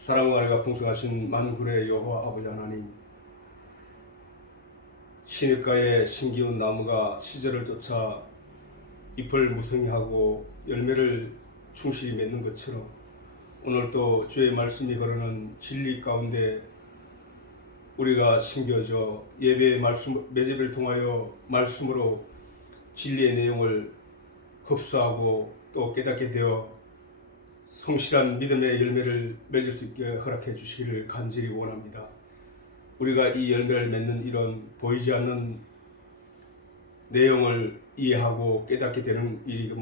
사랑과 은혜가 풍성하신 만군의 여호와 아버지 하나님, 시냇가에 심기운 나무가 시절을 쫓아 잎을 무성히하고 열매를 충실히 맺는 것처럼 오늘도 주의 말씀이 거르는 진리 가운데 우리가 심겨져 예배의 말씀 매제를 통하여 말씀으로 진리의 내용을 흡수하고 또 깨닫게 되어 성실한 믿음의 열매를 맺을 수 있게 허락해 주시기를 간절히 원합니다. 우리가 이 열매를 맺는 이런 보이지 않는 내용을 이해하고 깨닫게 되는 일이기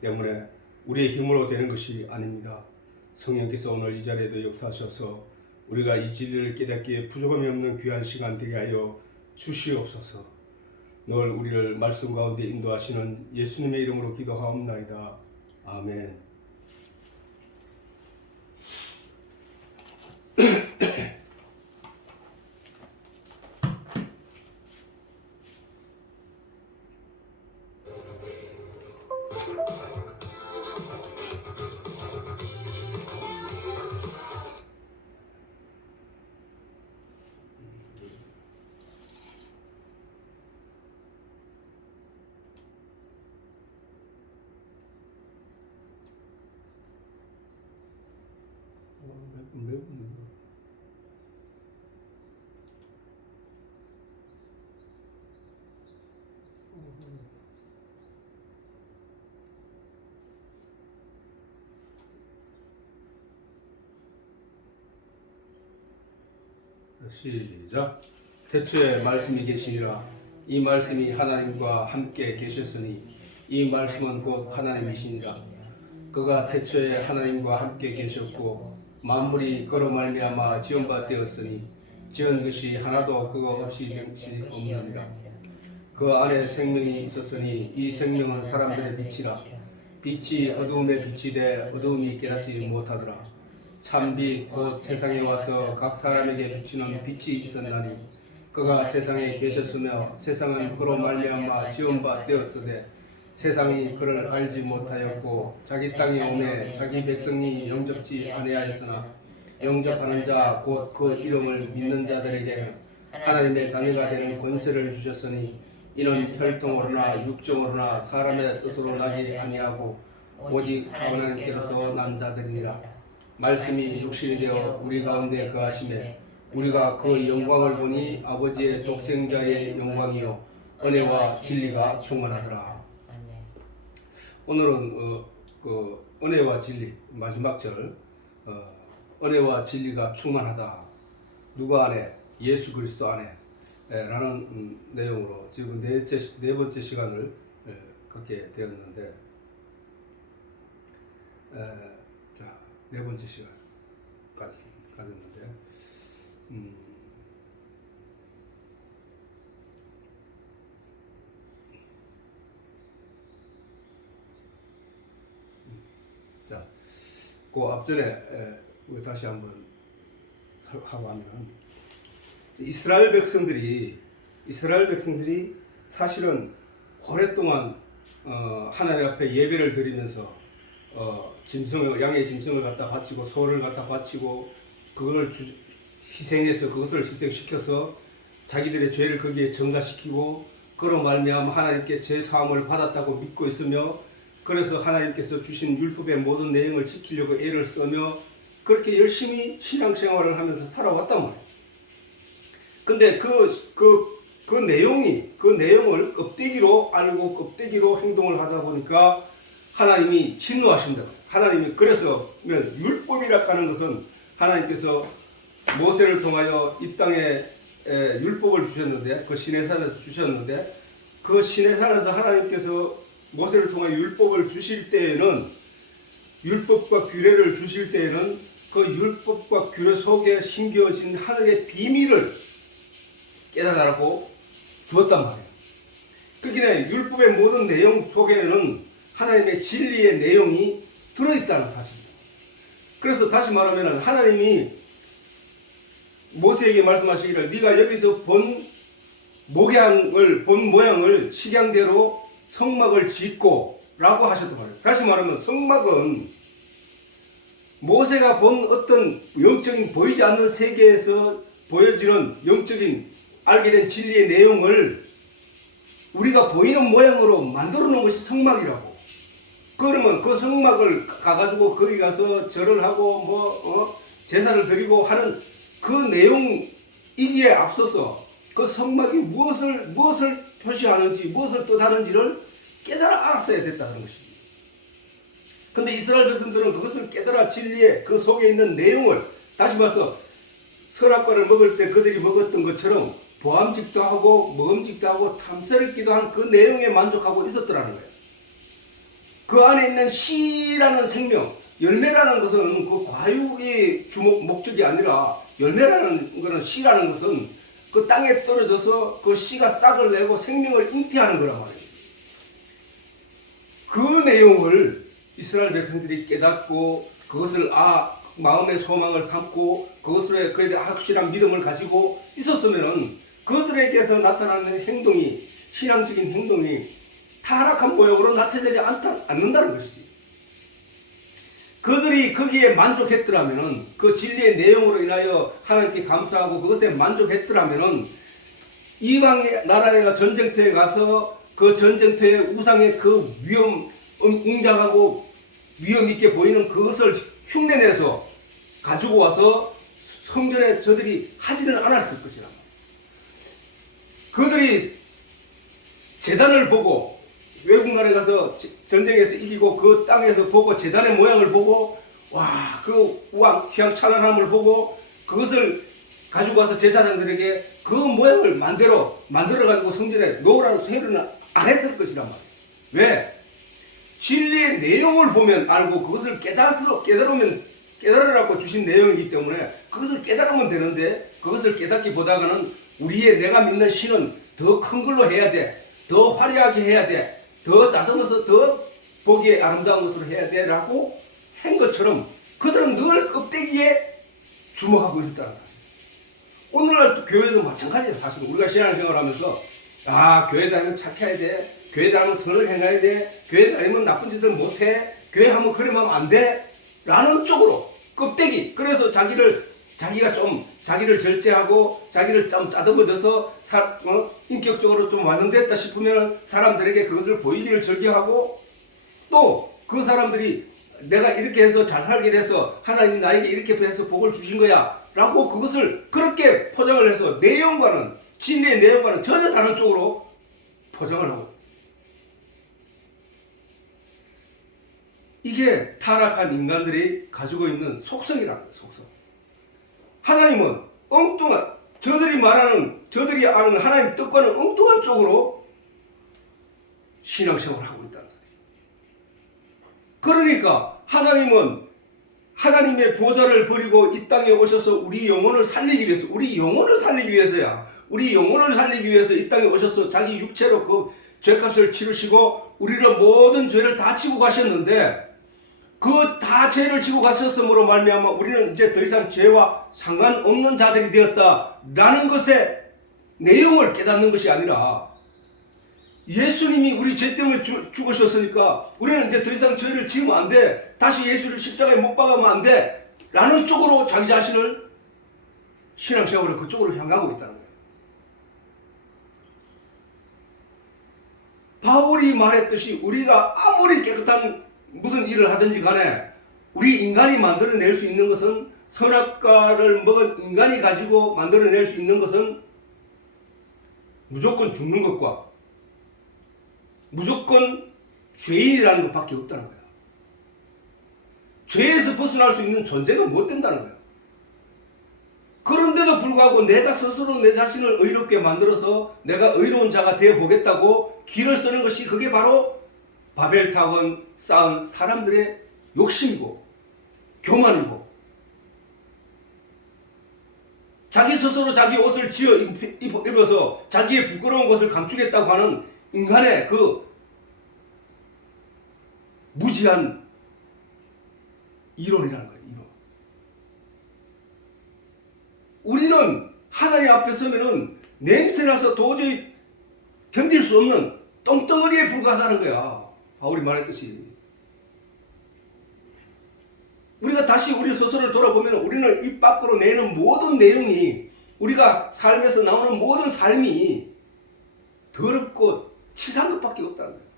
때문에 우리의 힘으로 되는 것이 아닙니다. 성령께서 오늘 이 자리에도 역사하셔서 우리가 이 진리를 깨닫기에 부족함이 없는 귀한 시간 되게 하여 주시옵소서. 늘 우리를 말씀 가운데 인도하시는 예수님의 이름으로 기도하옵나이다. 아멘. 몇 분? 시작. 태초에 말씀이 계시니라. 이 말씀이 하나님과 함께 계셨으니 이 말씀은 곧 하나님이시니라. 그가 태초에 하나님과 함께 계셨고 만물이 그로 말미암아 지은 바 되었으니 지은 것이 하나도 그거 없이 된 것이 없느니라. 그 안에 생명이 있었으니 이 생명은 사람들의 빛이라. 빛이 어두움에 비치되 어두움이 깨닫지 못하더라. 참빛 곧 세상에 와서 각 사람에게 비추는 빛이 있었나니 그가 세상에 계셨으며 세상은 그로 말미암아 지은 바 되었으되 세상이 그를 알지 못하였고 자기 땅에 오매 자기 백성이 영접지 아니하였으나 영접하는 자 곧 그 이름을 믿는 자들에게 하나님의 자녀가 되는 권세를 주셨으니 이는 혈통으로나 육정으로나 사람의 뜻으로 나지 아니하고 오직 하나님께로서 난 자들이니라. 말씀이 육신이 되어 우리 가운데 거하심에 우리가 그 영광을 보니 아버지의 독생자의 영광이요 은혜와 진리가 충만하더라. 오늘은 그 은혜와 진리 마지막 절 은혜와 진리가 충만하다. 누가 안에? 예수 그리스도 안에 라는 내용으로 지금 네 번째 시간을 갖게 되었는데 자, 네 번째 시간 가졌는데 자, 그 앞전에 우리 다시 한번 하고 하면 이스라엘 백성들이 사실은 오랫동안 하나님 앞에 예배를 드리면서 양의 짐승을 갖다 바치고 소를 갖다 바치고 그걸 희생해서 그것을 희생시켜서 자기들의 죄를 거기에 전가시키고 그로 말미암아 하나님께 죄 사함을 받았다고 믿고 있으며 그래서 하나님께서 주신 율법의 모든 내용을 지키려고 애를 쓰며 그렇게 열심히 신앙생활을 하면서 살아왔단 말이에요. 근데 그 내용을 껍데기로 알고 껍데기로 행동을 하다 보니까 하나님이 진노하신다. 하나님이 그래서 율법이라 하는 것은 하나님께서 모세를 통하여 이 땅에 율법을 주셨는데 그 시내산에서 주셨는데 그 시내산에서 하나님께서 모세를 통하여 율법을 주실 때에는 율법과 규례를 주실 때에는 그 율법과 규례 속에 심겨진 하늘의 비밀을 깨달으라고 주었단 말이에요. 그러니까 율법의 모든 내용 속에는 하나님의 진리의 내용이 들어있다는 사실입니다. 그래서 다시 말하면 하나님이 모세에게 말씀하시기를 네가 여기서 본 모양을 식양대로 성막을 짓고 라고 하셨단 말이에요. 다시 말하면 성막은 모세가 본 어떤 영적인 보이지 않는 세계에서 보여지는 영적인 알게 된 진리의 내용을 우리가 보이는 모양으로 만들어 놓은 것이 성막이라고. 그러면 그 성막을 가가지고 거기 가서 절을 하고 제사를 드리고 하는 그 내용이기에 앞서서 그 성막이 무엇을 표시하는지 무엇을 뜻하는지를 깨달아 알았어야 됐다는 것이지. 근데 이스라엘 백성들은 그것을 깨달아 진리의 그 속에 있는 내용을, 다시 말해서 선악과를 먹을 때 그들이 먹었던 것처럼 보암직도 하고 먹음직도 하고 탐스럽기도 한 그 내용에 만족하고 있었더라는 거예요. 그 안에 있는 씨라는 생명, 열매라는 것은 그 과육이 목적이 아니라, 열매라는 것은, 씨라는 것은 그 땅에 떨어져서 그 씨가 싹을 내고 생명을 잉태하는 거란 말이에요. 그 내용을 이스라엘 백성들이 깨닫고 그것을 마음의 소망을 삼고 그것에 그에 대한 확실한 믿음을 가지고 있었으면은 그들에게서 나타나는 행동이, 신앙적인 행동이 타락한 모형으로 나타나지 않는다는 것이지. 그들이 거기에 만족했더라면은, 그 진리의 내용으로 인하여 하나님께 감사하고 그것에 만족했더라면은, 이방 나라의 전쟁터에 가서 그 전쟁터의 우상의 그 웅장하고 위험 있게 보이는 그것을 흉내내서 가지고 와서 성전에 저들이 하지는 않았을 것이라. 그들이 제단을 보고, 외국 나라에 가서 전쟁에서 이기고 그 땅에서 보고 제단의 모양을 보고, 와, 그 휘황찬란함을 보고 그것을 가지고 와서 제사장들에게 그 모양을 만들어 가지고 성전에 놓으라고 소리는 안 했을 것이란 말이에요. 왜? 진리의 내용을 보면 알고 그것을 깨달으라고 주신 내용이기 때문에 그것을 깨달으면 되는데, 그것을 깨닫기보다는 우리의 내가 믿는 신은 더 큰 걸로 해야 돼, 더 화려하게 해야 돼, 더 다듬어서 더 보기에 아름다운 것으로 해야 돼 라고 한 것처럼 그들은 늘 껍데기에 주목하고 있었다는 사실. 오늘날 교회도 마찬가지예요. 사실 우리가 신앙생활을 하면서 교회 다니면 착해야 돼, 교회 다니면 선을 행해야 돼, 교회 다니면 나쁜 짓을 못해, 교회 하면 그러면 안 돼 라는 쪽으로 껍데기. 그래서 자기가 좀 자기를 절제하고 자기를 좀 따듬어져서 인격적으로 좀 완성됐다 싶으면 사람들에게 그것을 보이기를 즐겨하고, 또 그 사람들이 내가 이렇게 해서 잘 살게 돼서 하나님 나에게 이렇게 해서 복을 주신 거야 라고 그것을 그렇게 포장을 해서 내용과는, 진리의 내용과는 전혀 다른 쪽으로 포장을 하고, 이게 타락한 인간들이 가지고 있는 속성이라는 거예요. 속성. 하나님은 엉뚱한, 저들이 아는 하나님 뜻과는 엉뚱한 쪽으로 신앙생활을 하고 있다는 사실. 그러니까 하나님은 하나님의 보좌를 버리고 이 땅에 오셔서 우리 영혼을 살리기 위해서 이 땅에 오셔서 자기 육체로 그 죄값을 치르시고 우리를 모든 죄를 다 지고 가셨는데, 그 다 죄를 지고 가셨으므로 말미암아 우리는 이제 더 이상 죄와 상관없는 자들이 되었다라는 것의 내용을 깨닫는 것이 아니라, 예수님이 우리 죄 때문에 죽으셨으니까 우리는 이제 더 이상 죄를 지으면 안 돼, 다시 예수를 십자가에 못 박으면 안 돼 라는 쪽으로 자기 자신을, 신앙생활을 그쪽으로 향하고 있다는 거예요. 바울이 말했듯이 우리가 아무리 깨끗한 무슨 일을 하든지 간에 우리 인간이 만들어낼 수 있는 것은, 선악과를 먹은 인간이 가지고 만들어낼 수 있는 것은 무조건 죽는 것과 무조건 죄인이라는 것밖에 없다는 거야. 죄에서 벗어날 수 있는 존재가 못 된다는 거야. 그런데도 불구하고 내가 스스로 내 자신을 의롭게 만들어서 내가 의로운 자가 되어보겠다고 길을 쓰는 것이, 그게 바로 바벨탑은 쌓은 사람들의 욕심이고 교만이고, 자기 스스로 자기 옷을 입어서 자기의 부끄러운 것을 감추겠다고 하는 인간의 그 무지한 이론이라는 거예요. 이론. 우리는 하나님 앞에 서면은 냄새나서 도저히 견딜 수 없는 똥덩어리에 불과하다는 거야. 바울이 말했듯이. 우리가 다시 우리 스스로를 돌아보면 우리는 입 밖으로 내는 모든 내용이, 우리가 삶에서 나오는 모든 삶이 더럽고 치사한 것밖에 없다는 거예요.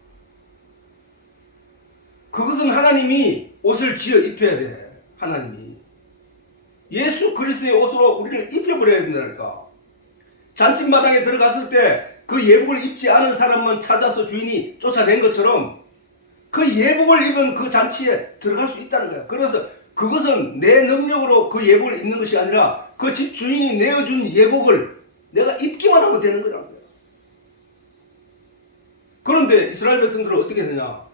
그것은 하나님이 옷을 지어 입혀야 돼. 하나님이 예수 그리스도의 옷으로 우리를 입혀버려야 된다니까. 잔치마당에 들어갔을 때 그 예복을 입지 않은 사람만 찾아서 주인이 쫓아낸 것처럼 그 예복을 입은 그 잔치에 들어갈 수 있다는 거야. 그래서 그것은 내 능력으로 그 예복을 입는 것이 아니라 그 집 주인이 내어준 예복을 내가 입기만 하면 되는 거라는 거야. 그런데 이스라엘 백성들은 어떻게 되냐?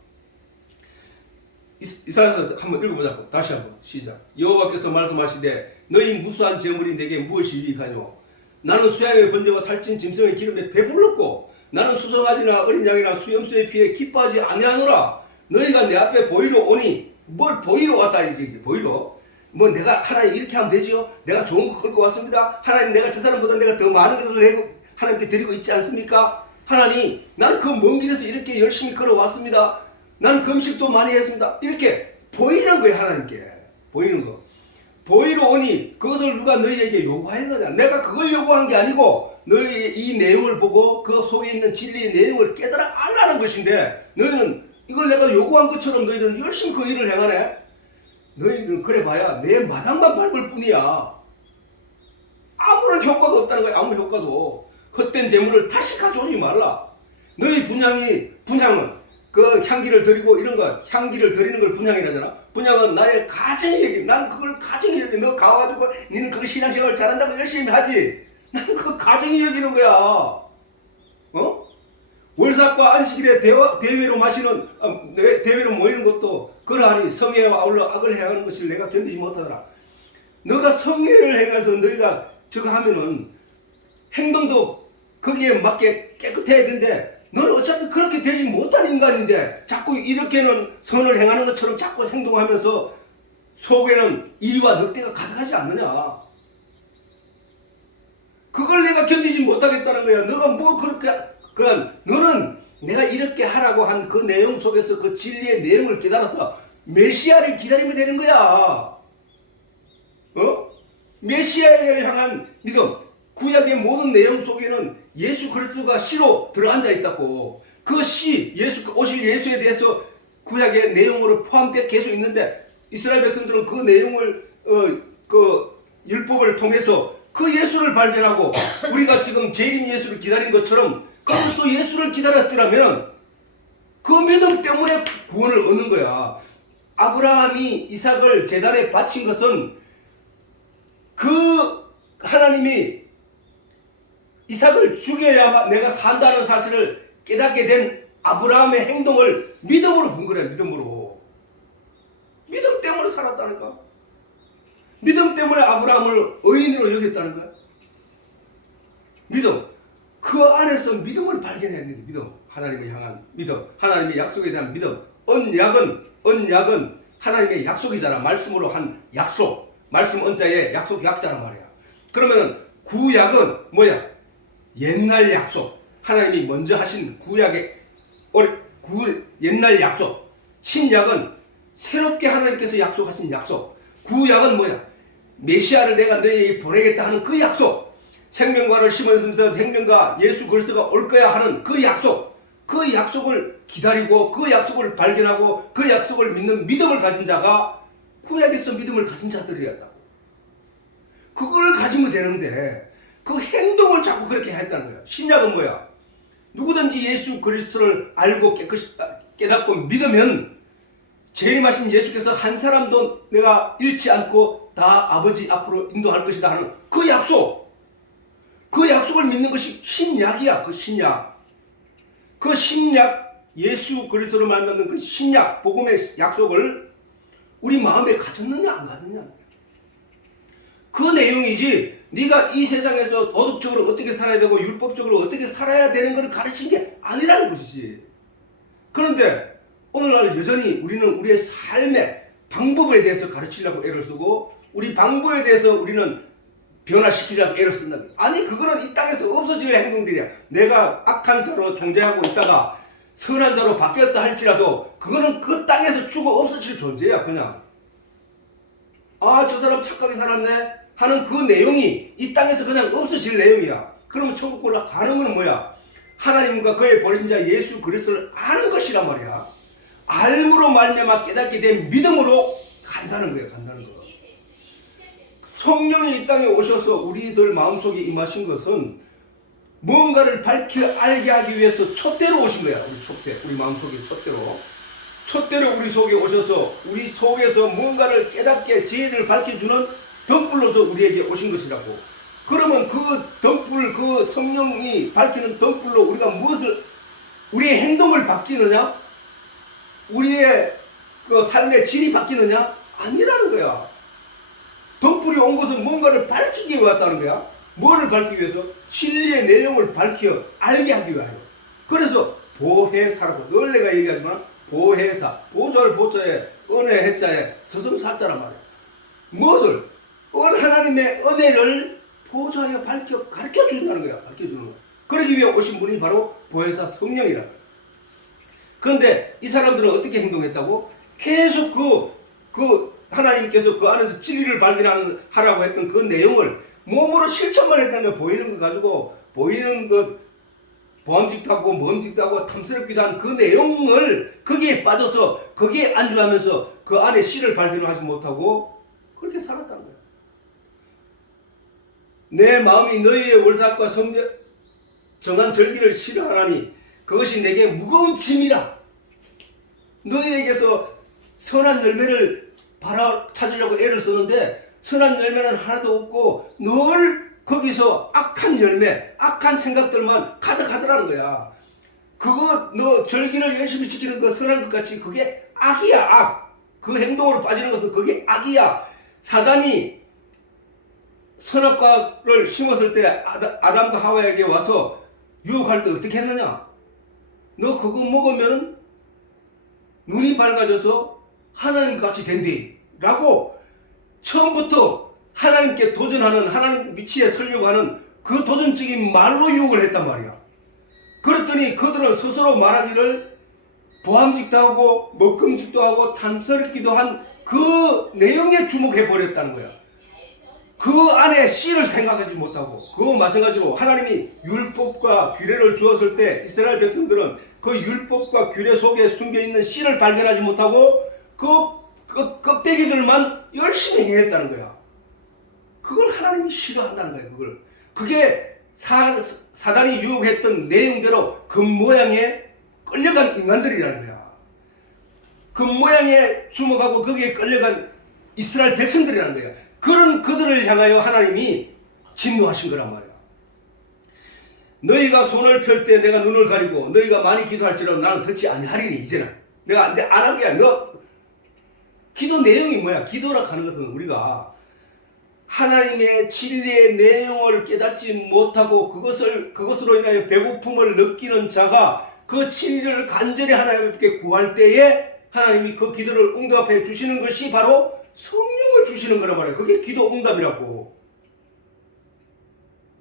이사야서 한번 읽어보자고. 다시 한번 시작. 여호와께서 말씀하시되 너희 무수한 재물이 내게 무엇이 유익하뇨? 나는 수양의 번제와 살찐 짐승의 기름에 배불렀고 나는 수송아지나 어린 양이나 수염소의 피에 기뻐하지 아니하노라. 너희가 내 앞에 보이러 오니, 뭘 보이러 왔다 이게 보이러? 뭐 내가 하나님 이렇게 하면 되지요? 내가 좋은 거 끌고 왔습니다. 하나님 내가 저 사람보다 내가 더 많은 것을 하나님께 드리고 있지 않습니까? 하나님 나는 그 먼 길에서 이렇게 열심히 걸어왔습니다. 나는 금식도 많이 했습니다. 이렇게 보이는 거예요. 하나님께 보이는 거. 보이러 오니 그것을 누가 너희에게 요구하였느냐? 내가 그걸 요구한 게 아니고 너희의 이 내용을 보고 그 속에 있는 진리의 내용을 깨달아 알라는 것인데, 너희는 이걸 내가 요구한 것처럼 너희들은 열심히 그 일을 행하네. 너희들은 그래 봐야 내 마당만 밟을 뿐이야. 아무런 효과가 없다는 거야. 아무 효과도. 헛된 재물을 다시 가져오지 말라. 너희 분향은 그 향기를 드리고 이런 거, 향기를 드리는 걸 분향이라잖아. 분향은 나의 가정이 얘기. 난 그걸 가정이 얘기. 너 가가지고 니는 그거 신앙생활 잘한다고 열심히 하지. 나는 그 가정이 여기는 거야. 어? 월삭과 안식일에 대회로 마시는, 대회로 모이는 것도 그러하니 성회와 아울러 악을 행하는 것을 내가 견디지 못하더라. 너가 성회를 행해서 너희가 저거 하면은 행동도 거기에 맞게 깨끗해야 되는데, 너는 어차피 그렇게 되지 못한 인간인데 자꾸 이렇게는 선을 행하는 것처럼 자꾸 행동하면서 속에는 일과 늑대가 가득하지 않느냐. 그걸 내가 견디지 못하겠다는 거야. 너가 뭐 그렇게, 그냥 너는 내가 이렇게 하라고 한 그 내용 속에서 그 진리의 내용을 깨달아서 메시아를 기다리면 되는 거야. 어? 메시아를 향한 믿음. 구약의 모든 내용 속에는 예수 그리스도가 씨로 들어앉아 있다고. 그 씨, 오실 예수에 대해서 구약의 내용으로 포함되어 계속 있는데, 이스라엘 백성들은 그 내용을 그 율법을 통해서 그 예수를 발견하고, 우리가 지금 재림 예수를 기다린 것처럼 그것도 예수를 기다렸더라면 그 믿음 때문에 구원을 얻는 거야. 아브라함이 이삭을 제단에 바친 것은 그 하나님이 이삭을 죽여야 내가 산다는 사실을 깨닫게 된 아브라함의 행동을 믿음으로 본 거래. 믿음으로. 믿음 때문에 살았다니까. 믿음 때문에 아브라함을 의인으로 여겼다는 거야. 믿음. 그 안에서 믿음을 발견해야 되는 믿음. 하나님을 향한 믿음. 하나님의 약속에 대한 믿음. 언약은 하나님의 약속이잖아. 말씀으로 한 약속. 말씀 언자의 약속 약자란 말이야. 그러면 구약은 뭐야? 옛날 약속. 하나님이 먼저 하신 구약의 옛날 약속. 신약은 새롭게 하나님께서 약속하신 약속. 구약은 뭐야? 메시아를 내가 너희에게 보내겠다 하는 그 약속. 생명과를 심으면서 생명과 예수 그리스도가 올 거야 하는 그 약속. 그 약속을 기다리고 그 약속을 발견하고 그 약속을 믿는 믿음을 가진 자가 구약에서 믿음을 가진 자들이었다고. 그걸 가지면 되는데 그 행동을 자꾸 그렇게 했다는 거야. 신약은 뭐야? 누구든지 예수 그리스도를 알고 깨닫고 믿으면 재림하신 예수께서 한 사람도 내가 잃지 않고 다 아버지 앞으로 인도할 것이다 하는 그 약속. 그 약속을 믿는 것이 신약이야. 그 신약. 그 신약, 예수 그리스도로 말하는 그 신약 복음의 약속을 우리 마음에 가졌느냐 안 가졌냐. 그 내용이지 네가 이 세상에서 도덕적으로 어떻게 살아야 되고 율법적으로 어떻게 살아야 되는 것을 가르친 게 아니라는 것이지. 그런데 오늘날 여전히 우리는 우리의 삶의 방법에 대해서 가르치려고 애를 쓰고 우리 방법에 대해서 우리는 변화시키려고 애를 쓴다. 아니 그거는 이 땅에서 없어질 행동들이야. 내가 악한 자로 존재하고 있다가 선한 자로 바뀌었다 할지라도 그거는 그 땅에서 죽어 없어질 존재야. 그냥 아, 저 사람 착하게 살았네 하는 그 내용이 이 땅에서 그냥 없어질 내용이야. 그러면 천국으로 가는 건 뭐야? 하나님과 그의 보내신 자 예수 그리스도를 아는 것이란 말이야. 알므로 말미암아 깨닫게 된 믿음으로 간다는 거야. 간다는 거. 성령이 이 땅에 오셔서 우리들 마음속에 임하신 것은 뭔가를 밝혀 알게 하기 위해서 촛대로 오신 거야. 우리 촛대, 우리 마음속에 촛대로 우리 속에 오셔서 우리 속에서 뭔가를 깨닫게 지혜를 밝혀주는 등불로서 우리에게 오신 것이라고. 그러면 그 등불, 그 성령이 밝히는 등불로 우리가 무엇을, 우리의 행동을 바뀌느냐? 우리의 그 삶의 질이 바뀌느냐? 아니라는 거야. 등불이 온 것은 뭔가를 밝히기 위해 왔다는 거야. 뭐를 밝히기 위해서? 진리의 내용을 밝혀 알게 하기 위하여. 그래서 보혜사라고 늘 내가 얘기하지만 보혜사, 보좌를 보좌에 은혜 해자에 서성사자란 말이야. 무엇을? 하나님의 은혜를 보좌에 밝혀 가르쳐 준다는 거야. 가르쳐 주는 거야. 그러기 위해 오신 분이 바로 보혜사 성령이라는 거야. 그런데 이 사람들은 어떻게 행동했다고? 계속 그 하나님께서 그 안에서 진리를 발견하라고 했던 그 내용을 몸으로 실천만 했다는 거. 보이는 거 가지고, 보이는 것, 보암직도 하고, 먼직도 하고, 탐스럽기도 한 그 내용을 거기에 빠져서, 거기에 안주하면서 그 안에 씨를 발견하지 못하고, 그렇게 살았다는 거예요. 내 마음이 너희의 월삭과 정한 절기를 싫어하나니, 그것이 내게 무거운 짐이라. 너희에게서 선한 열매를 찾으려고 애를 쓰는데, 선한 열매는 하나도 없고 늘 거기서 악한 열매, 악한 생각들만 가득하더라는 거야. 그거 너 절기를 열심히 지키는 그 선한 것 같이 그게 악이야. 악. 그 행동으로 빠지는 것은 그게 악이야. 사단이 선악과를 심었을 때 아담과 하와에게 와서 유혹할 때 어떻게 했느냐? 너 그거 먹으면 눈이 밝아져서 하나님같이 된대 라고 처음부터 하나님께 도전하는, 하나님 위치에 서려고 하는 그 도전적인 말로 유혹을 했단 말이야. 그랬더니 그들은 스스로 말하기를 보암직도 하고 먹금직도 하고 탐스럽기도 한 그 내용에 주목해 버렸다는 거야. 그 안에 씨를 생각하지 못하고, 그거 마찬가지로 하나님이 율법과 규례를 주었을 때 이스라엘 백성들은 그 율법과 규례 속에 숨겨있는 씨를 발견하지 못하고 그 껍데기들만 열심히 행했다는 거야. 그걸 하나님이 싫어한다는 거야. 그게 사단이 유혹했던 내용대로 겉모양에 끌려간 인간들이라는 거야. 겉모양에 주목하고 거기에 끌려간 이스라엘 백성들이라는 거야. 그런 그들을 향하여 하나님이 진노하신 거란 말이야. 너희가 손을 펼 때 내가 눈을 가리고 너희가 많이 기도할지라도 나는 듣지 아니하리니. 이제는 내가 안 한 게야. 기도 내용이 뭐야? 기도라 하는 것은 우리가 하나님의 진리의 내용을 깨닫지 못하고 그것으로 인하여 배고픔을 느끼는 자가 그 진리를 간절히 하나님께 구할 때에 하나님이 그 기도를 응답해 주시는 것이 바로 성령을 주시는 거란 말이에요. 그게 기도 응답이라고.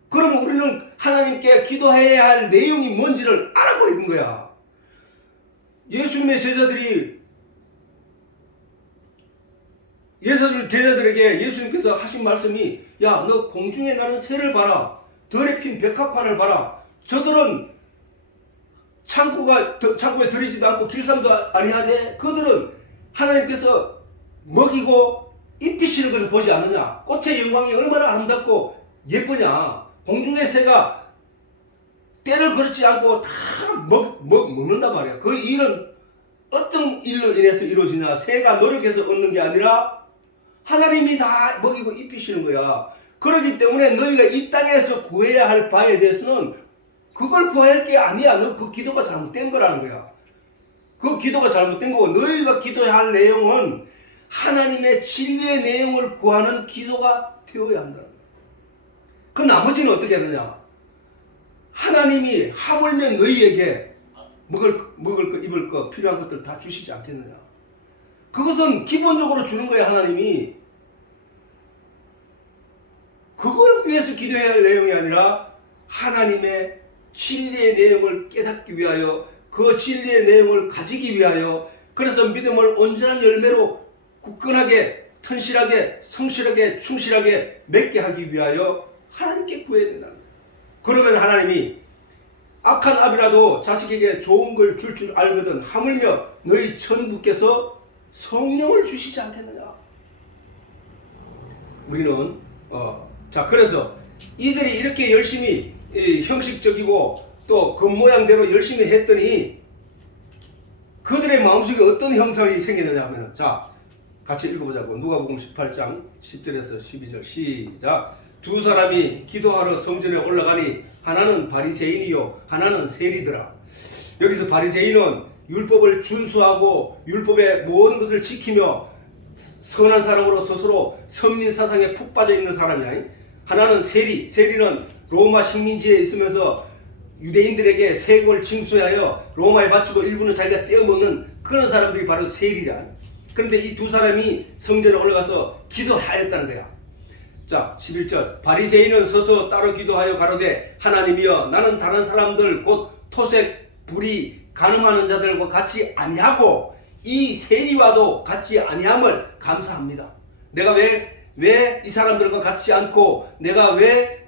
그러면 우리는 하나님께 기도해야 할 내용이 뭔지를 알아버리는 거야. 예수님의 제자들에게 예수님께서 하신 말씀이, 야, 너 공중에 나는 새를 봐라. 덜에 핀 백합화를 봐라. 저들은 창고에 들이지도 않고 길쌈도 아니하되 그들은 하나님께서 먹이고 입히시는 것을 보지 않느냐. 꽃의 영광이 얼마나 아름답고 예쁘냐. 공중의 새가 때를 거르지 않고 다 먹는단 말이야. 그 일은 어떤 일로 인해서 이루어지냐. 새가 노력해서 얻는 게 아니라 하나님이 다 먹이고 입히시는 거야. 그렇기 때문에 너희가 이 땅에서 구해야 할 바에 대해서는 그걸 구할 게 아니야. 너 그 기도가 잘못된 거라는 거야. 그 기도가 잘못된 거고, 너희가 기도해야 할 내용은 하나님의 진리의 내용을 구하는 기도가 되어야 한다는 거야. 그 나머지는 어떻게 하느냐? 하나님이 하물며 너희에게 먹을 거, 입을 거, 필요한 것들 다 주시지 않겠느냐? 그것은 기본적으로 주는 거야, 하나님이. 그걸 위해서 기도해야 할 내용이 아니라 하나님의 진리의 내용을 깨닫기 위하여, 그 진리의 내용을 가지기 위하여, 그래서 믿음을 온전한 열매로 굳건하게 튼실하게 성실하게 충실하게 맺게 하기 위하여 하나님께 구해야 된다는 거예요. 그러면 하나님이 악한 아비라도 자식에게 좋은 걸 줄 알거든 하물며 너희 천부께서 성령을 주시지 않겠느냐. 우리는 자 그래서 이들이 이렇게 열심히 형식적이고 또 겉모양대로 열심히 했더니 그들의 마음속에 어떤 형상이 생기느냐 하면 자 같이 읽어보자고. 누가복음 18장 10절에서 12절 시작. 두 사람이 기도하러 성전에 올라가니 하나는 바리새인이요 하나는 세리더라. 여기서 바리새인은 율법을 준수하고 율법의 모든 것을 지키며 선한 사람으로 스스로 선민 사상에 푹 빠져 있는 사람이야. 하나는 세리는 로마 식민지에 있으면서 유대인들에게 세금을 징수하여 로마에 바치고 일부는 자기가 떼어먹는 그런 사람들이 바로 세리라. 그런데 이 두 사람이 성전에 올라가서 기도하였다는 거야. 자 11절 바리새인은 서서 따로 기도하여 가로되 하나님이여 나는 다른 사람들 곧 토색 불의 간음하는 자들과 같이 아니하고 이 세리와도 같이 아니함을 감사합니다. 내가 왜 이 사람들과 같이 않고 내가 왜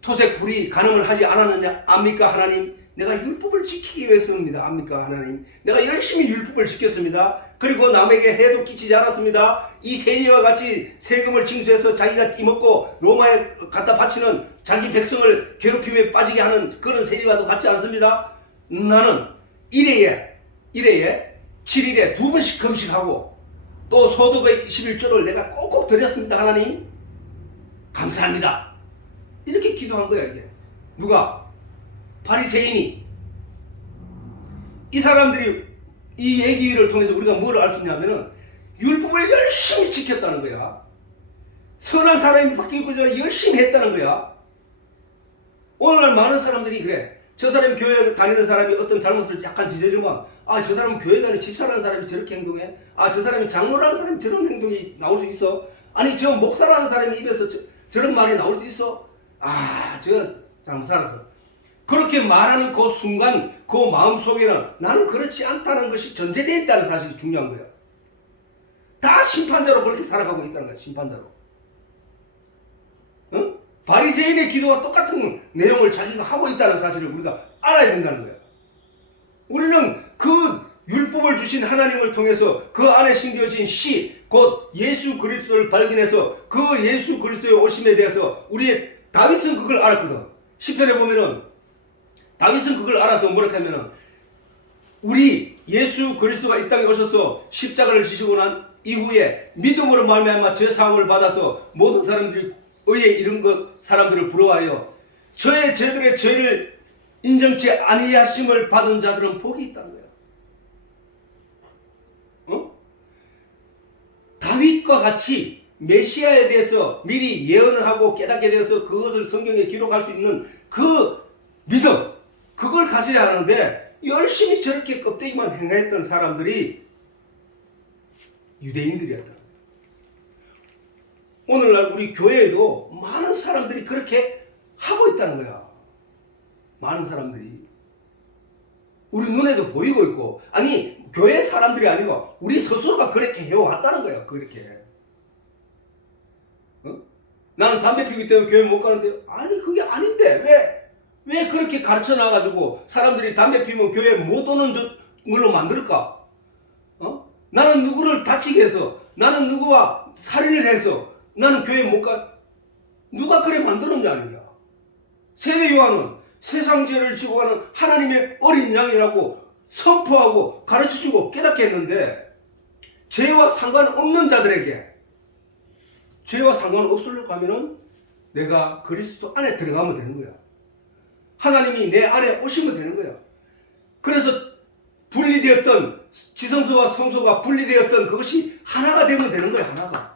토색 불의 간음을 하지 않았느냐 압니까 하나님? 내가 율법을 지키기 위해서입니다. 압니까 하나님? 내가 열심히 율법을 지켰습니다. 그리고 남에게 해도 끼치지 않았습니다. 이 세리와 같이 세금을 징수해서 자기가 띠먹고 로마에 갖다 바치는 자기 백성을 괴롭힘에 빠지게 하는 그런 세리와도 같지 않습니다. 나는 1회에 7일에 2번씩 금식하고 또 소득의 11조를 내가 꼭꼭 드렸습니다. 하나님 감사합니다. 이렇게 기도한 거야 이게. 누가? 바리새인이. 이 사람들이 이 얘기를 통해서 우리가 뭘 알 수 있냐면은 율법을 열심히 지켰다는 거야. 선한 사람이 바뀌고자 열심히 했다는 거야. 오늘날 많은 사람들이 그래. 저 사람이 교회 다니는 사람이 어떤 잘못을 약간 저지르면 저 사람은 교회 다니는 집사라는 사람이 저렇게 행동해. 저 사람이 장로라는 사람이 저런 행동이 나올 수 있어. 아니 저 목사라는 사람이 입에서 저런 말이 나올 수 있어. 저 잘못 살았어. 그렇게 말하는 그 순간 그 마음속에는 나는 그렇지 않다는 것이 전제되어 있다는 사실이 중요한 거야. 다 심판자로 그렇게 살아가고 있다는 거야. 심판자로. 응? 바리새인의 기도와 똑같은 내용을 자기가 하고 있다는 사실을 우리가 알아야 된다는 거야. 우리는 그 율법을 주신 하나님을 통해서 그 안에 심겨진 시, 곧 예수 그리스도를 발견해서 그 예수 그리스도의 오심에 대해서 우리의 다윗은 그걸 알았거든. 시편에 보면은 다윗은 그걸 알아서 뭐라고 하면은 우리 예수 그리스도가 이 땅에 오셔서 십자가를 지시고 난 이후에 믿음으로 말미암아 죄 사함을 받아서 모든 사람들이 의에 이른 것 사람들을 부러워하여 저의 죄들의 죄를 인정치 아니하심을 받은 자들은 복이 있다는 거야. 다윗과 같이 메시아에 대해서 미리 예언을 하고 깨닫게 되어서 그것을 성경에 기록할 수 있는 그 믿음, 그걸 가져야 하는데 열심히 저렇게 껍데기만 행했던 사람들이 유대인들이었다. 오늘날 우리 교회에도 많은 사람들이 그렇게 하고 있다는 거야. 많은 사람들이. 우리 눈에도 보이고 있고, 아니 교회 사람들이 아니고 우리 스스로가 그렇게 해왔다는 거야. 그렇게. 나는 담배 피우기 때문에 교회 못 가는데, 아니 그게 아닌데 왜 그렇게 가르쳐 놔가지고 사람들이 담배 피우면 교회 못 오는 걸로 만들까? 나는 누구를 다치게 해서, 나는 누구와 살인을 해서 나는 교회 못 가. 누가 그래 만들었냐 아니냐. 세례 요한은 세상 죄를 지고 가는 하나님의 어린 양이라고 선포하고 가르쳐주고 깨닫게 했는데, 죄와 상관없는 자들에게, 죄와 상관없으려고 하면은 내가 그리스도 안에 들어가면 되는 거야. 하나님이 내 안에 오시면 되는 거야. 그래서 분리되었던 지성소와 성소가 분리되었던 그것이 하나가 되면 되는 거야. 하나가.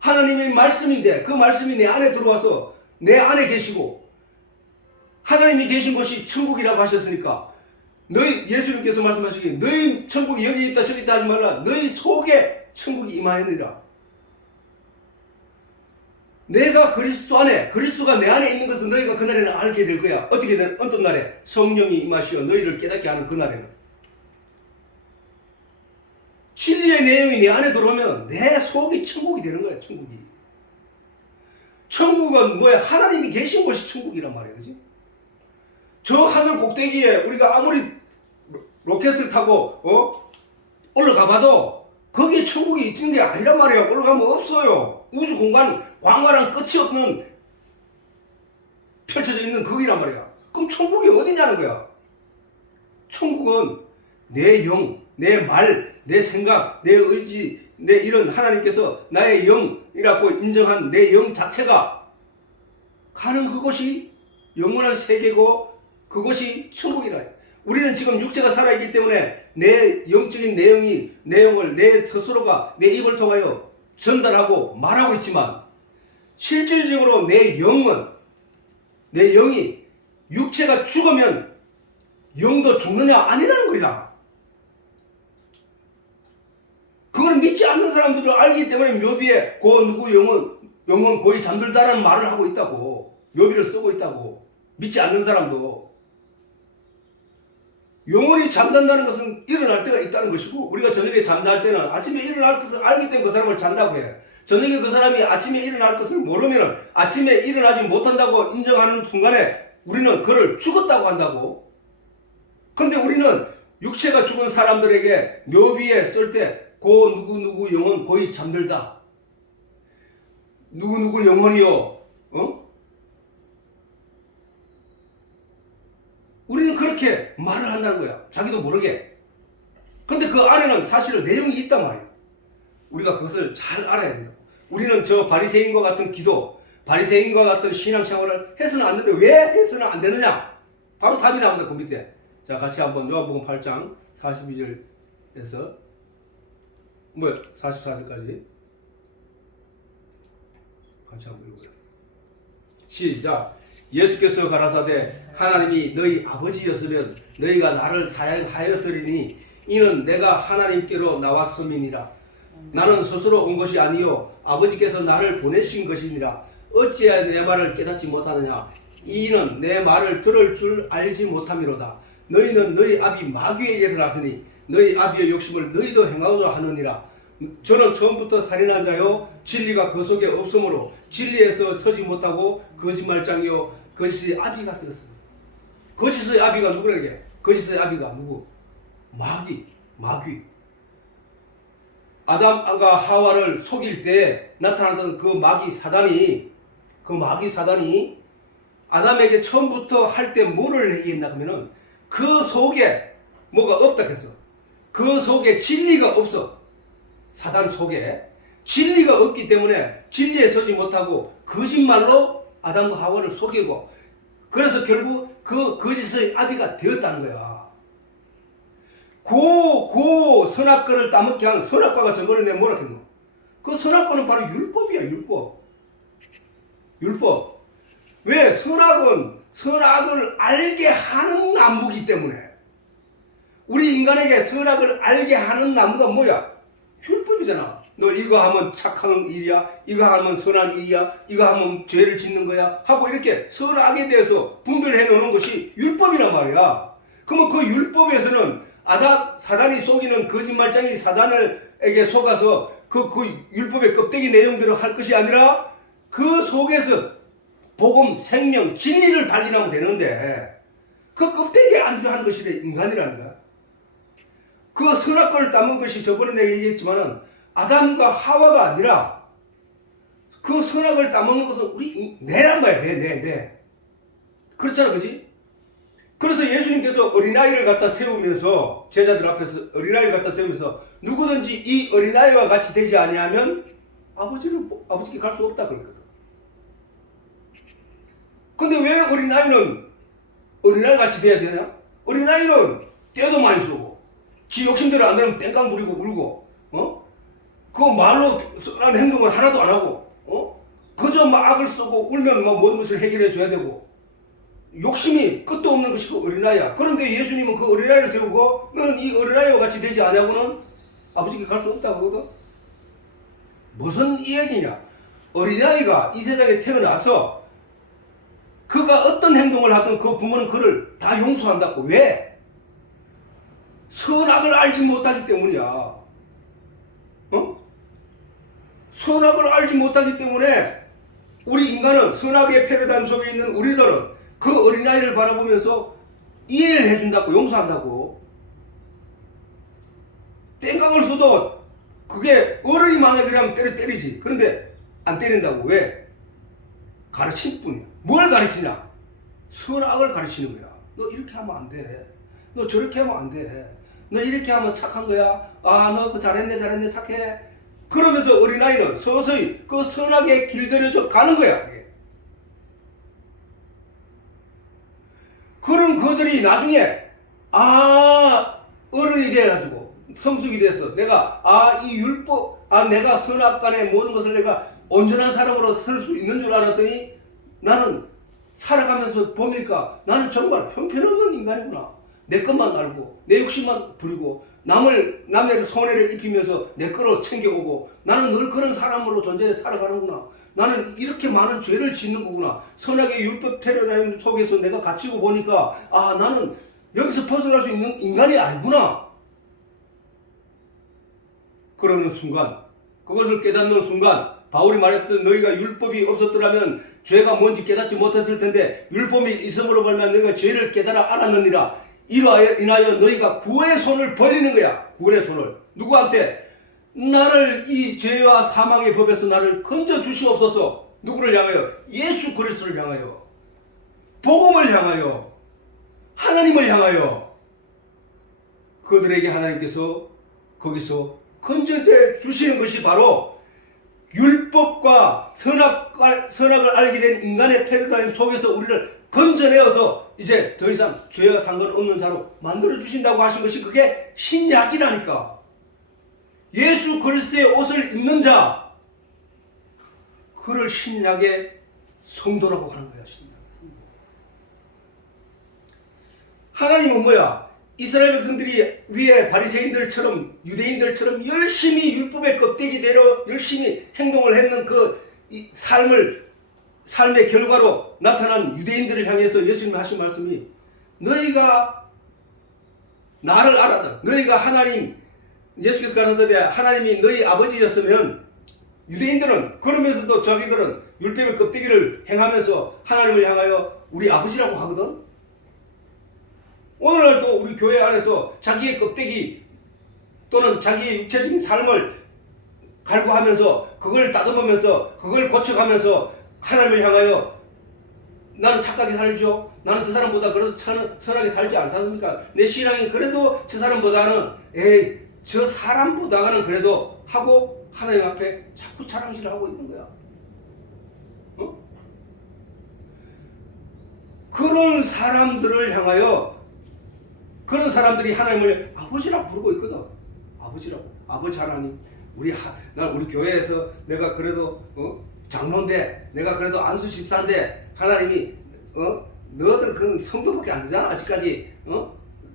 하나님의 말씀인데 그 말씀이 내 안에 들어와서 내 안에 계시고, 하나님이 계신 곳이 천국이라고 하셨으니까 너희 예수님께서 말씀하시기에 너희 천국이 여기 있다 저기 있다 하지 말라. 너희 속에 천국이 임하였느니라. 내가 그리스도 안에, 그리스도가 내 안에 있는 것은 너희가 그날에는 알게 될 거야. 어떻게 된? 어떤 날에? 성령이 임하시어 너희를 깨닫게 하는 그날에는. 진리의 내용이 내 안에 들어오면 내 속이 천국이 되는 거야, 천국이. 천국은 뭐야? 하나님이 계신 곳이 천국이란 말이야, 그지? 저 하늘 꼭대기에 우리가 아무리 로켓을 타고 올라가 봐도 거기에 천국이 있는 게 아니란 말이에요. 올라가면 없어요. 우주 공간 광활한 끝이 없는 펼쳐져 있는 거기란 말이야. 그럼 천국이 어디냐는 거야. 천국은 내 영, 내 말, 내 생각, 내 의지, 내 이런 하나님께서 나의 영이라고 인정한 내 영 자체가 가는 그곳이 영원한 세계고 그것이 천국이라. 우리는 지금 육체가 살아있기 때문에 내 영적인 내용을 내 스스로가 내 입을 통하여 전달하고 말하고 있지만 실질적으로 내 영이 육체가 죽으면 영도 죽느냐 아니라는 거야. 그걸 믿지 않는 사람들도 알기 때문에 묘비에 누구 영은 거의 잠들다라는 말을 하고 있다고. 묘비를 쓰고 있다고. 믿지 않는 사람도. 영혼이 잠든다는 것은 일어날 때가 있다는 것이고, 우리가 저녁에 잠잘 때는 아침에 일어날 것을 알기 때문에 그 사람을 잔다고 해. 저녁에 그 사람이 아침에 일어날 것을 모르면 아침에 일어나지 못한다고 인정하는 순간에 우리는 그를 죽었다고 한다고. 근데 우리는 육체가 죽은 사람들에게 묘비에 쓸 때 누구 영혼 거의 잠들다. 누구 영혼이요. 우리는 그렇게 말을 한다는 거야. 자기도 모르게. 근데 그 안에는 사실은 내용이 있단 말이야. 우리가 그것을 잘 알아야 된다. 우리는 저 바리새인과 같은 기도, 바리새인과 같은 신앙생활을 해서는 안 되는데 왜 해서는 안 되느냐? 바로 답이 나옵니다. 그 밑에. 자, 같이 한번 요한복음 8장 42절에서 44절까지 같이 한번 읽어요. 시작. 예수께서 가라사대 하나님이 너희 아버지였으면 너희가 나를 사양하였으리니 이는 내가 하나님께로 나왔음이니라. 나는 스스로 온 것이 아니요 아버지께서 나를 보내신 것이니라. 어찌하여 내 말을 깨닫지 못하느냐. 이는 내 말을 들을 줄 알지 못함이로다. 너희는 너희 아비 마귀에게서 났으니 너희 아비의 욕심을 너희도 행하고자 하느니라. 저는 처음부터 살인한 자요 진리가 그 속에 없으므로 진리에서 서지 못하고 거짓말장이요 거짓의 아비가 되었습니다. 거짓의 아비가 누구에게? 거짓의 아비가 누구? 마귀. 아담과 하와를 속일 때 나타났던 그 마귀 사단이 아담에게 처음부터 할 때 뭐를 얘기했나 하면은 그 속에 뭐가 없다 했어. 그 속에 진리가 없어. 사단 속에 진리가 없기 때문에 진리에 서지 못하고 거짓말로 아담과 하와를 속이고, 그래서 결국 그 거짓의 아비가 되었다는 거야. 그 선악과를 따먹게 한 선악과가 저번에 내가 뭐라 했노? 그 선악과는 바로 율법이야. 율법. 왜? 선악을 알게 하는 나무기 때문에. 우리 인간에게 선악을 알게 하는 나무가 뭐야? 율법이잖아. 너 이거 하면 착한 일이야, 이거 하면 선한 일이야, 이거 하면 죄를 짓는 거야 하고 이렇게 선악에 대해서 분별해 놓는 것이 율법이란 말이야. 그러면 그 율법에서는 사단이 속이는 거짓말장이 사단에게 속아서 그 율법의 껍데기 내용대로 할 것이 아니라 그 속에서 복음, 생명, 진리를 발견하면 되는데 그 껍데기에 안주하는 것이 인간이라는 거야. 그 선악과를 따먹은 것이 저번에 내가 얘기했지만은 아담과 하와가 아니라 그 선악을 따먹는 것은 우리 내란 거야. 내. 그렇잖아, 그지? 그래서 예수님께서 어린아이를 갖다 세우면서 제자들 앞에서 어린아이를 갖다 세우면서 누구든지 이 어린아이와 같이 되지 아니하면 아버지께 갈 수 없다 그랬거든. 근데 왜 어린아이 같이 돼야 되냐? 어린아이는 떼도 많이 쏘고 지 욕심대로 안 되면 땡깡 부리고 울고 그 말로 선한 행동을 하나도 안 하고 그저 막 악을 쓰고 울면 막 모든 것을 해결해 줘야 되고 욕심이 끝도 없는 것이 그 어린아이야. 그런데 예수님은 그 어린아이를 세우고 너는 이 어린아이와 같이 되지 않냐고는 아버지께 갈 수 없다고 하거든. 무슨 이야기냐? 어린아이가 이 세상에 태어나서 그가 어떤 행동을 하든 그 부모는 그를 다 용서한다고. 왜? 선악을 알지 못하기 때문이야. 선악을 알지 못하기 때문에 우리 인간은 선악의 패러다임 속에 있는 우리들은 그 어린아이를 바라보면서 이해를 해준다고, 용서한다고. 땡깡을 써도 그게 어른이 만약에 그러면 때리지. 그런데 안 때린다고. 왜? 가르칠 뿐이야. 뭘 가르치냐? 선악을 가르치는 거야. 너 이렇게 하면 안 돼. 너 저렇게 하면 안 돼. 너 이렇게 하면 착한 거야. 아, 너 그 잘했네, 착해. 그러면서 어린아이는 서서히 그 선악에 길들여져 가는 거야. 그런 그들이 나중에 어른이 돼가지고 성숙이 돼서 내가 이 율법, 내가 선악간의 모든 것을 내가 온전한 사람으로 설 수 있는 줄 알았더니 나는 살아가면서 보니까 나는 정말 형편없는 인간이구나. 내 것만 알고 내 욕심만 부리고 남의 손해를 입히면서 내 거로 챙겨오고 나는 늘 그런 사람으로 존재해 살아가는구나. 나는 이렇게 많은 죄를 짓는 거구나. 선악의 율법 패러다임 속에서 내가 갇히고 보니까 나는 여기서 벗어날 수 있는 인간이 아니구나. 그러는 순간, 그것을 깨닫는 순간 바울이 말했던 너희가 율법이 없었더라면 죄가 뭔지 깨닫지 못했을 텐데 율법이 있음으로 말미암아 너희가 죄를 깨달아 알았느니라. 이로 인하여 너희가 구원의 손을 벌리는 거야. 구원의 손을. 누구한테? 나를 이 죄와 사망의 법에서 나를 건져 주시옵소서. 누구를 향하여? 예수 그리스도를 향하여. 복음을 향하여. 하나님을 향하여. 그들에게 하나님께서 거기서 건져내 주시는 것이 바로 율법과 선악을 알게 된 인간의 패러다임 속에서 우리를 건져내어서 이제 더 이상 죄와 상관없는 자로 만들어 주신다고 하신 것이 그게 신약이라니까. 예수 그리스도의 옷을 입는 자, 그를 신약의 성도라고 하는 거야. 신약의 성도. 하나님은 뭐야? 이스라엘 백성들이 위에 바리새인들처럼 유대인들처럼 열심히 율법의 껍데기대로 열심히 행동을 했는 그 삶의 결과로 나타난 유대인들을 향해서 예수님이 하신 말씀이 너희가 나를 알아라. 너희가 하나님, 예수께서 가르쳐되 하나님이 너희 아버지였으면 유대인들은 그러면서도 자기들은 율법의 껍데기를 행하면서 하나님을 향하여 우리 아버지라고 하거든. 오늘날도 우리 교회 안에서 자기의 껍데기 또는 자기의 육체적인 삶을 갈구하면서 그걸 다듬으면서 그걸 고쳐가면서 하나님을 향하여 나는 착하게 살죠. 나는 저 사람보다 그래도 선하게 살지 않습니까? 내 신앙이 그래도 저 사람보다는 저 사람보다는 그래도 하고 하나님 앞에 자꾸 자랑질을 하고 있는 거야. 그런 사람들을 향하여 그런 사람들이 하나님을 아버지라고 부르고 있거든. 아버지라고. 아버지 하나님. 우리 교회에서 내가 그래도 장로인데 내가 그래도 안수 집사인데 하나님이 너희들 그런 성도밖에 안 되잖아 아직까지.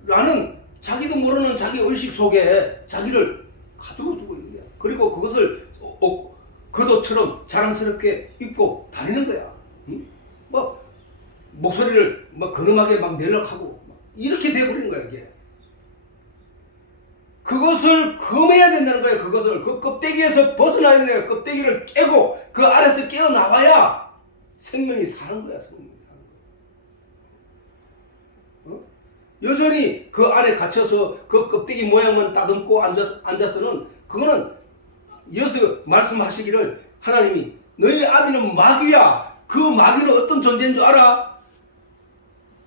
라는 자기도 모르는 자기 의식 속에 자기를 가두고 두고 있는 거야. 그리고 그것을 겉옷처럼 자랑스럽게 입고 다니는 거야. 목소리를 근엄하게 멜럭하고 이렇게 돼버리는 거야 이게. 그것을 금해야 된다는 거예요. 그것을 그 껍데기에서 벗어나야 되는 거야. 껍데기를 깨고 그 안에서 깨어나와야 생명이 사는 거야. 생명이 사는 거야. 여전히 그 안에 갇혀서 그 껍데기 모양만 따듬고 앉아서는 그거는 여기서 말씀하시기를 하나님이 너희 아비는 마귀야. 그 마귀는 어떤 존재인 줄 알아?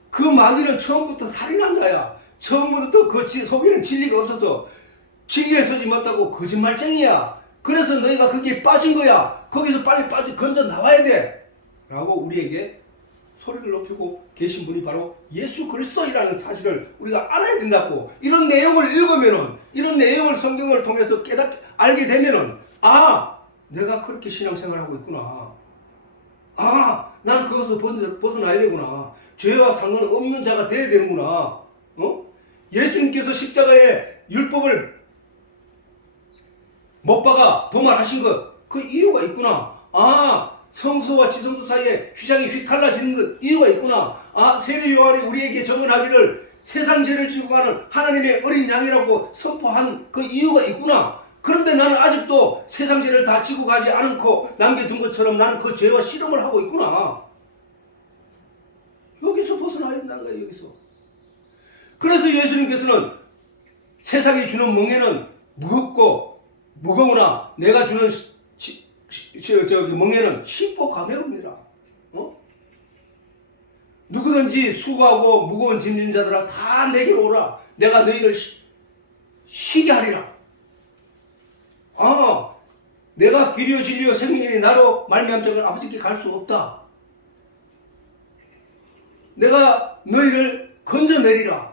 그 마귀는 처음부터 살인한 자야. 처음부터 그 속에는 진리가 없어서 진리에 서지 못하고 거짓말쟁이야. 그래서 너희가 거기에 빠진 거야. 거기서 빨리 건져 나와야 돼. 라고 우리에게 소리를 높이고 계신 분이 바로 예수 그리스도이라는 사실을 우리가 알아야 된다고. 이런 내용을 읽으면은, 이런 내용을 성경을 통해서 알게 되면은, 내가 그렇게 신앙생활하고 있구나. 난 그것을 벗어나야 되구나. 죄와 상관없는 자가 되어야 되는구나. 예수님께서 십자가에 율법을 못 박아 도말하신 것, 그 이유가 있구나. 성소와 지성소 사이에 휘장이 휘갈라지는 것, 이유가 있구나. 세례 요한이 우리에게 증언하기를 세상 죄를 지고 가는 하나님의 어린 양이라고 선포한 그 이유가 있구나. 그런데 나는 아직도 세상 죄를 다 지고 가지 않고 남겨둔 것처럼 나는 그 죄와 씨름을 하고 있구나. 여기서 벗어나야 된다는 거예요. 여기서. 그래서 예수님께서는 세상이 주는 멍에는 무거우나 내가 주는 멍에는 쉽고 가벼웁니다. 누구든지 수고하고 무거운 짐진 자들아 다 내게로 오라. 내가 너희를 쉬게 하리라. 내가 길이요 진리요 생명이니 나로 말미암지 않고는 아버지께 갈 수 없다. 내가 너희를 건져내리라.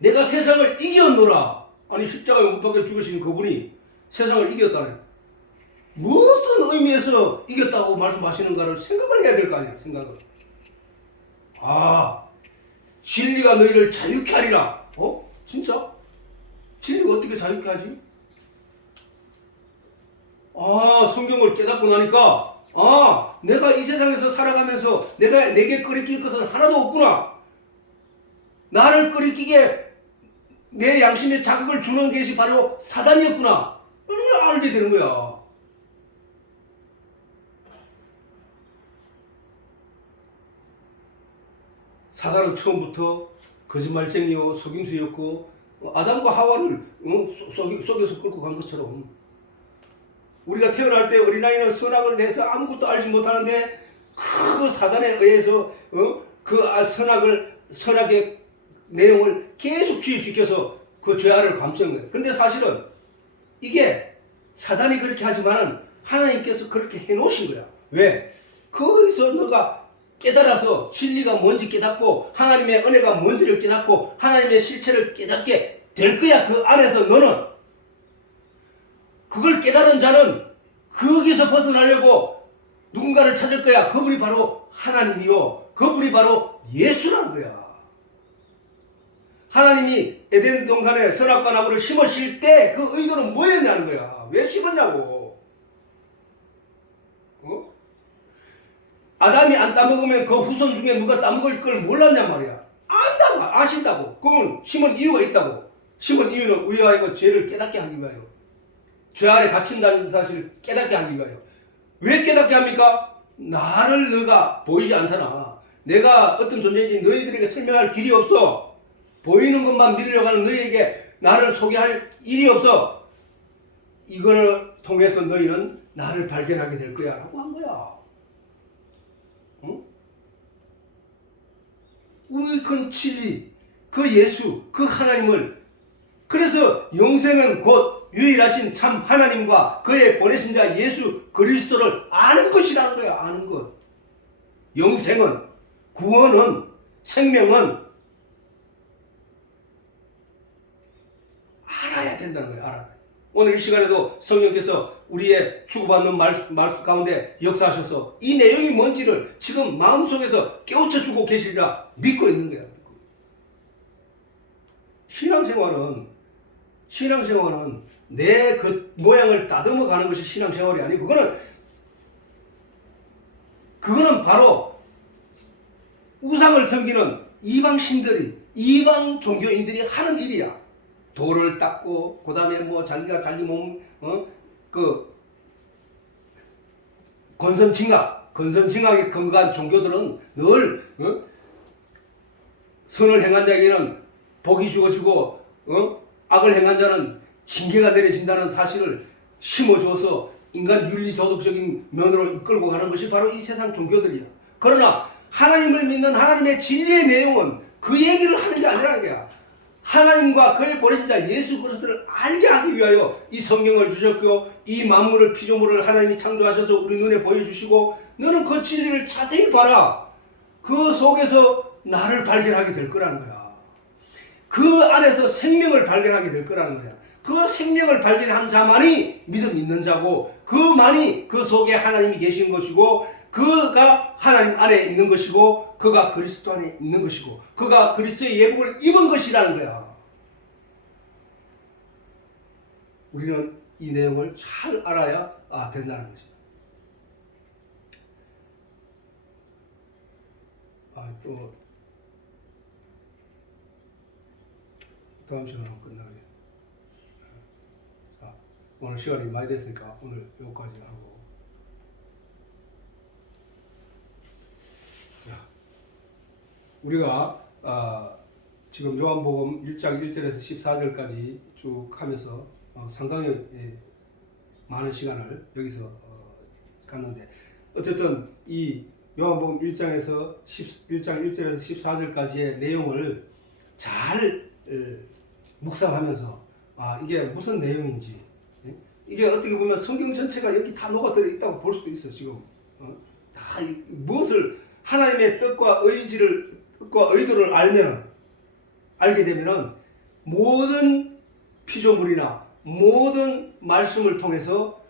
내가 세상을 이겼노라. 아니 십자가에 못 박혀 죽으신 그분이 세상을 이겼다네. 무슨 의미에서 이겼다고 말씀하시는가를 생각을 해야 될 거 아니야. 생각을. 진리가 너희를 자유케 하리라. 진짜? 진리가 어떻게 자유케 하지? 성경을 깨닫고 나니까 내가 이 세상에서 살아가면서 내게 끓이낄 것은 하나도 없구나. 나를 끓이끼게 내 양심에 자극을 주는 것이 바로 사단이었구나. 이걸 알게 되는 거야. 사단은 처음부터 거짓말쟁이요 속임수였고 아담과 하와를 속여서 끌고 간 것처럼 우리가 태어날 때 어린아이는 선악을 대해서 아무것도 알지 못하는데 그 사단에 의해서 선악의 내용을 계속 주입시켜서 그 죄악을 감수한 거예요. 근데 사실은 이게 사단이 그렇게 하지만 하나님께서 그렇게 해놓으신 거야. 왜? 거기서 너가 깨달아서 진리가 뭔지 깨닫고 하나님의 은혜가 뭔지를 깨닫고 하나님의 실체를 깨닫게 될 거야. 그 안에서 너는 그걸 깨달은 자는 거기서 벗어나려고 누군가를 찾을 거야. 그분이 바로 하나님이요. 그분이 바로 예수라는 거야. 하나님이 에덴 동산에 선악과 나무를 심으실 때 그 의도는 뭐였냐는 거야. 왜 심었냐고. 아담이 안 따먹으면 그 후손 중에 누가 따먹을 걸 몰랐냔 말이야. 아신다고. 그건 심은 이유가 있다고. 심은 이유는 우리가 죄를 깨닫게 하기 위하여. 죄 아래 갇힌다는 사실을 깨닫게 하기 위하여. 왜 깨닫게 합니까? 나를 너가 보이지 않잖아. 내가 어떤 존재인지 너희들에게 설명할 길이 없어. 보이는 것만 믿으려고 하는 너희에게 나를 소개할 일이 없어. 이걸 통해서 너희는 나를 발견하게 될 거야 라고 한 거야. 우리 그 진리, 그 예수, 그 하나님을, 그래서 영생은 곧 유일하신 참 하나님과 그의 보내신 자 예수 그리스도를 아는 것이라는 거야. 아는 것. 영생은, 구원은, 생명은 알아야 된다는 거야. 알아야. 오늘 이 시간에도 성령께서 우리의 주고받는 말씀 가운데 역사하셔서 이 내용이 뭔지를 지금 마음속에서 깨우쳐 주고 계시리라 믿고 있는 거야. 신앙생활은 내 그 모양을 다듬어 가는 것이 신앙생활이 아니고 그거는 바로 우상을 섬기는 이방 종교인들이 하는 일이야. 돌을 닦고 그다음에 자기가 자기 몸 건선징악에 근거한 종교들은 늘 선을 행한 자에게는 복이 주어지고 악을 행한 자는 징계가 내려진다는 사실을 심어줘서 인간 윤리도덕적인 면으로 이끌고 가는 것이 바로 이 세상 종교들이야. 그러나 하나님을 믿는 하나님의 진리의 내용은 그 얘기를 하는 게 아니라는 거야. 하나님과 그의 보내신 자 예수 그리스도를 알게 하기 위하여 이 성경을 주셨고 이 만물을 피조물을 하나님이 창조하셔서 우리 눈에 보여주시고 너는 그 진리를 자세히 봐라. 그 속에서 나를 발견하게 될 거라는 거야. 그 안에서 생명을 발견하게 될 거라는 거야. 그 생명을 발견한 자만이 믿음 있는 자고 그만이 그 속에 하나님이 계신 것이고 그가 하나님 안에 있는 것이고 그가 그리스도 안에 있는 것이고 그가 그리스도의 예복을 입은 것이라는 거야. 우리는 이 내용을 잘 알아야 된다는 것이야. 또 다음 시간에 끝나게. 오늘 시간이 많이 됐으니까 오늘 여기까지 하고. 자, 우리가 지금 요한복음 1장 1절에서 14절까지 쭉 하면서 상당히 많은 시간을 여기서 갔는데, 어쨌든 이 요한복음 1장에서 1장 1절에서 14절까지의 내용을 잘 묵상하면서 이게 무슨 내용인지, 이게 어떻게 보면 성경 전체가 여기 다 녹아들어 있다고 볼 수도 있어. 지금 다 무엇을 하나님의 뜻과 의도를 알게 되면은 모든 피조물이나 모든 말씀을 통해서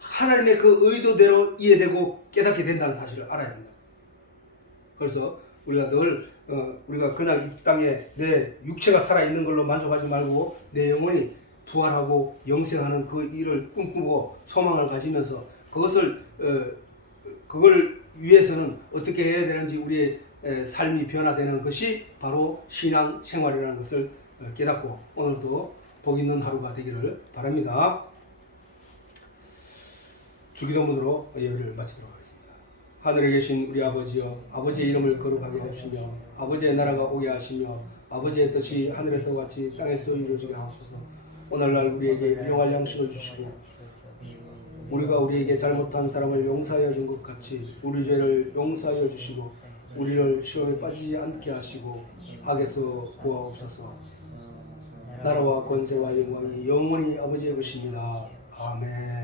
하나님의 그 의도대로 이해되고 깨닫게 된다는 사실을 알아야 합니다. 그래서 우리가 늘 우리가 그냥 이 땅에 내 육체가 살아있는 걸로 만족하지 말고 내 영혼이 부활하고 영생하는 그 일을 꿈꾸고 소망을 가지면서 그걸 위해서는 어떻게 해야 되는지 우리의 삶이 변화되는 것이 바로 신앙 생활이라는 것을 깨닫고 오늘도 복 있는 하루가 되기를 바랍니다. 주기도문으로 예배를 마치도록 하겠습니다. 하늘에 계신 우리 아버지여, 아버지의 이름을 거룩하게 하시며 아버지의 나라가 오게 하시며 아버지의 뜻이 하늘에서 같이 땅에서도 이루어지게 하소서. 오늘날 우리에게 일용할 양식을 주시고 우리가 우리에게 잘못한 사람을 용서하여 준 것 같이 우리 죄를 용서하여 주시고 우리를 시험에 빠지지 않게 하시고 악에서 구하옵소서. 나라와 권세와 영광이 영원히 아버지의 것입니다. 아멘.